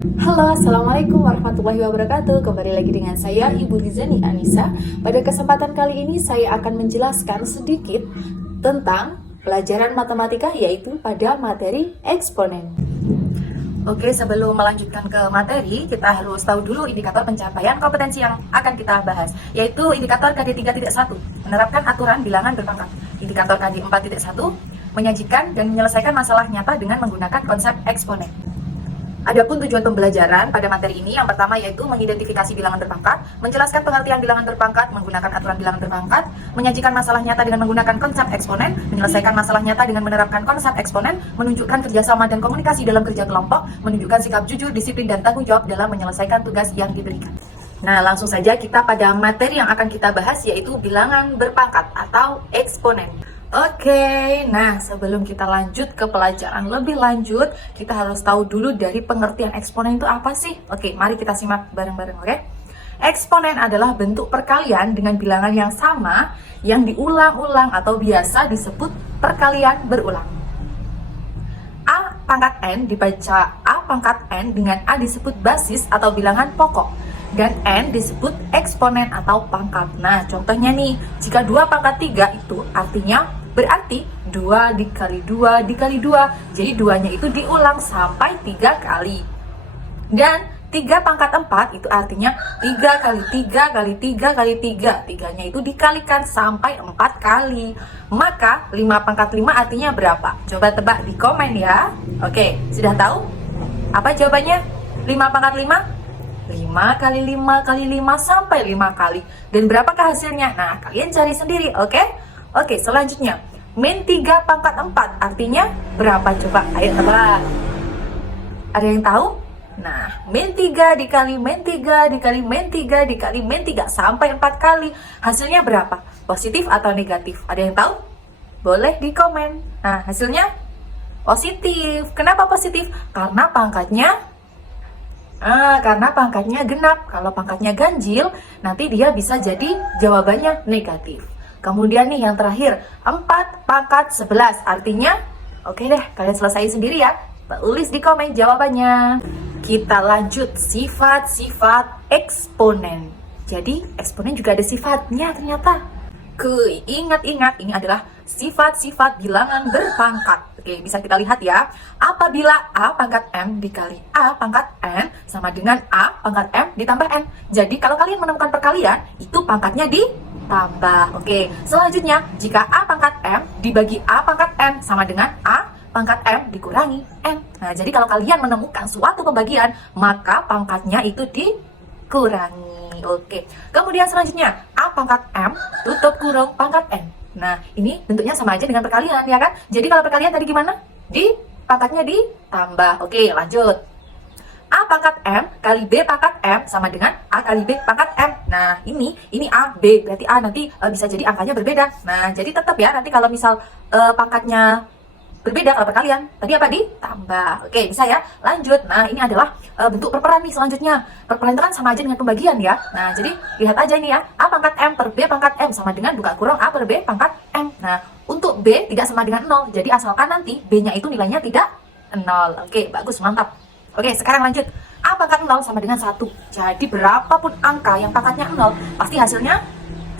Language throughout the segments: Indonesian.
Halo, Assalamualaikum warahmatullahi wabarakatuh. Kembali lagi dengan saya, Ibu Rizani Anissa. Pada kesempatan kali ini saya akan menjelaskan sedikit tentang pelajaran matematika, yaitu pada materi eksponen. Oke, sebelum melanjutkan ke materi, kita harus tahu dulu indikator pencapaian kompetensi yang akan kita bahas, yaitu indikator KD 3.1, menerapkan aturan bilangan berpangkat. Indikator KD 4.1, menyajikan dan menyelesaikan masalah nyata dengan menggunakan konsep eksponen. Adapun tujuan pembelajaran pada materi ini, yang pertama yaitu mengidentifikasi bilangan berpangkat, menjelaskan pengertian bilangan berpangkat menggunakan aturan bilangan berpangkat, menyajikan masalah nyata dengan menggunakan konsep eksponen, menyelesaikan masalah nyata dengan menerapkan konsep eksponen, menunjukkan kerjasama dan komunikasi dalam kerja kelompok, menunjukkan sikap jujur, disiplin, dan tanggung jawab dalam menyelesaikan tugas yang diberikan. Nah, langsung saja kita pada materi yang akan kita bahas, yaitu bilangan berpangkat atau eksponen. Oke, nah sebelum kita lanjut ke pelajaran lebih lanjut, kita harus tahu dulu dari pengertian eksponen itu apa sih? Oke, mari kita simak bareng-bareng, oke? Eksponen adalah bentuk perkalian dengan bilangan yang sama yang diulang-ulang atau biasa disebut perkalian berulang. A pangkat N dibaca A pangkat N dengan A disebut basis atau bilangan pokok, dan N disebut eksponen atau pangkat. Nah, contohnya nih, jika 2 pangkat 3 itu artinya berarti 2 dikali 2 dikali 2. Jadi 2-nya itu diulang sampai 3 kali. Dan 3 pangkat 4 itu artinya 3 kali 3 kali 3 kali 3. 3-nya itu dikalikan sampai 4 kali. Maka 5 pangkat 5 artinya berapa? Coba tebak di komen ya. Oke, sudah tahu? Apa jawabannya? 5 pangkat 5? 5 kali 5 kali 5 sampai 5 kali. Dan berapakah hasilnya? Nah, kalian cari sendiri, oke? Oke, selanjutnya. Min 3 pangkat 4 artinya berapa? Coba, ayo tebak. Ada yang tahu? Nah, min 3 dikali min 3 dikali min 3 dikali min 3 sampai 4 kali. Hasilnya berapa? Positif atau negatif? Ada yang tahu? Boleh di komen. Nah, hasilnya positif. Kenapa positif? Karena pangkatnya genap. Kalau pangkatnya ganjil, nanti dia bisa jadi jawabannya negatif. Kemudian nih yang terakhir, 4 pangkat 11 artinya, oke deh, kalian selesai sendiri ya. Tulis di komen jawabannya. Kita lanjut sifat-sifat eksponen. Jadi eksponen juga ada sifatnya ternyata. Ingat-ingat, ini adalah sifat-sifat bilangan berpangkat. Oke, bisa kita lihat ya. Apabila A pangkat M dikali A pangkat N sama dengan A pangkat M ditambah N. Jadi kalau kalian menemukan perkalian, itu pangkatnya ditambah. Oke, selanjutnya jika A pangkat M dibagi A pangkat N sama dengan A pangkat M dikurangi N. Nah, jadi kalau kalian menemukan suatu pembagian, maka pangkatnya itu dikurangi. Oke, kemudian selanjutnya A pangkat M tutup kurung pangkat N. Nah, ini bentuknya sama aja dengan perkalian ya kan? Jadi kalau perkalian tadi gimana? Pangkatnya ditambah. Oke, lanjut. A pangkat M kali B pangkat M sama dengan A kali B pangkat M. Nah, ini A, B. Berarti A nanti bisa jadi angkanya berbeda. Nah, jadi tetap ya, nanti kalau misal pangkatnya berbeda kalau perkalian, tadi apa? Ditambah. Oke, bisa ya. Lanjut. Nah, ini adalah bentuk perperan nih selanjutnya. Perperan itu kan sama aja dengan pembagian ya. Nah, jadi lihat aja ini ya. A pangkat M per B pangkat M sama dengan buka kurung A per B pangkat M. Nah, untuk B tidak sama dengan 0. Jadi asalkan nanti B-nya itu nilainya tidak 0. Oke, bagus, mantap. Oke, sekarang lanjut. A pangkat 0 sama dengan 1. Jadi berapapun angka yang pangkatnya 0, pasti hasilnya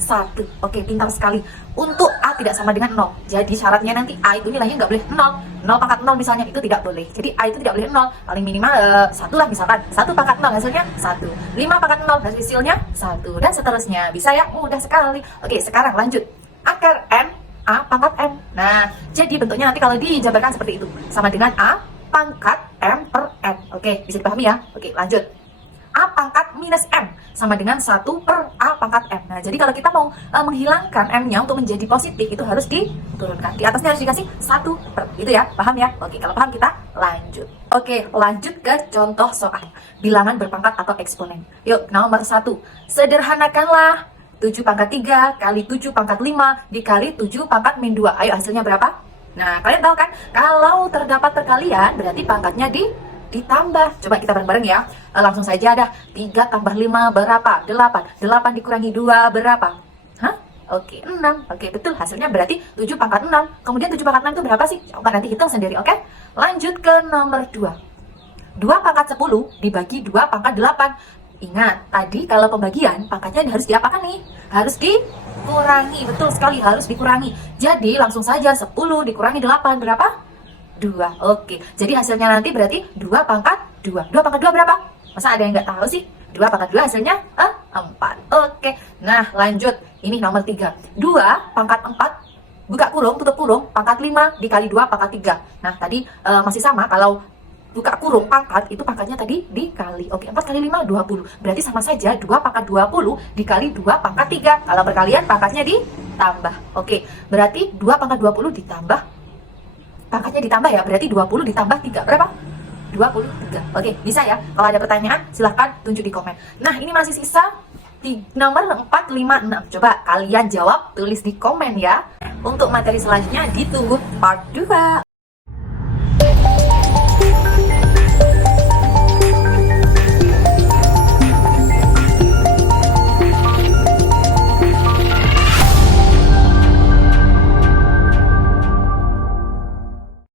1. Oke, pintar sekali. Untuk A tidak sama dengan 0. Jadi syaratnya nanti A itu nilainya nggak boleh 0. 0 pangkat 0 misalnya itu tidak boleh. Jadi A itu tidak boleh 0. Paling minimal 1 lah misalkan. 1 pangkat 0 hasilnya 1. 5 pangkat 0 hasilnya 1. Dan seterusnya. Bisa ya? Mudah sekali. Oke, sekarang lanjut. Akar N A pangkat M. Nah, jadi bentuknya nanti kalau dijabarkan seperti itu. Sama dengan A pangkat M per N. Oke, bisa dipahami ya? Oke, lanjut. A pangkat minus M sama dengan 1 per A pangkat M. Nah, jadi kalau kita mau menghilangkan M-nya untuk menjadi positif, itu harus diturunkan. Di atasnya harus dikasih 1 per. Itu ya, paham ya? Oke, kalau paham kita lanjut. Oke, lanjut ke contoh soal bilangan berpangkat atau eksponen. Yuk, nomor 1. Sederhanakanlah 7 pangkat 3 kali 7 pangkat 5 dikali 7 pangkat min 2. Ayo, hasilnya berapa? Nah, kalian tahu kan, kalau terdapat perkalian berarti pangkatnya ditambah. Coba kita bareng-bareng ya. Langsung saja ada 3 tambah 5 berapa? 8. 8 dikurangi 2 berapa? Hah? Oke, 6. Oke, betul. Hasilnya berarti 7 pangkat 6. Kemudian 7 pangkat 6 itu berapa sih? Coba nanti hitung sendiri, oke? Lanjut ke nomor 2. 2 pangkat 10 dibagi 2 pangkat 8. Ingat, tadi kalau pembagian pangkatnya harus diapakan nih? Harus dikurangi, betul sekali, harus dikurangi. Jadi langsung saja 10 dikurangi 8, berapa? 2, oke. Jadi hasilnya nanti berarti 2 pangkat 2. 2 pangkat 2 berapa? Masa ada yang nggak tahu sih? 2 pangkat 2 hasilnya 4, oke. Nah lanjut, ini nomor 3. 2 pangkat 4, buka kurung, tutup kurung, pangkat 5 dikali 2 pangkat 3. Nah tadi masih sama, kalau buka kurung pangkat itu pangkatnya tadi dikali. Oke, 4 kali 5 20. Berarti sama saja 2 pangkat 20 dikali 2 pangkat 3. Kalau perkalian pangkatnya ditambah. Oke, berarti 2 pangkat 20 ditambah pangkatnya ditambah ya. Berarti 20 ditambah 3 berapa? 23. Oke, bisa ya. Kalau ada pertanyaan silahkan tunjuk di komen. Nah, ini masih sisa di nomor 4, 5, 6. Coba kalian jawab, tulis di komen ya. Untuk materi selanjutnya ditunggu part 2.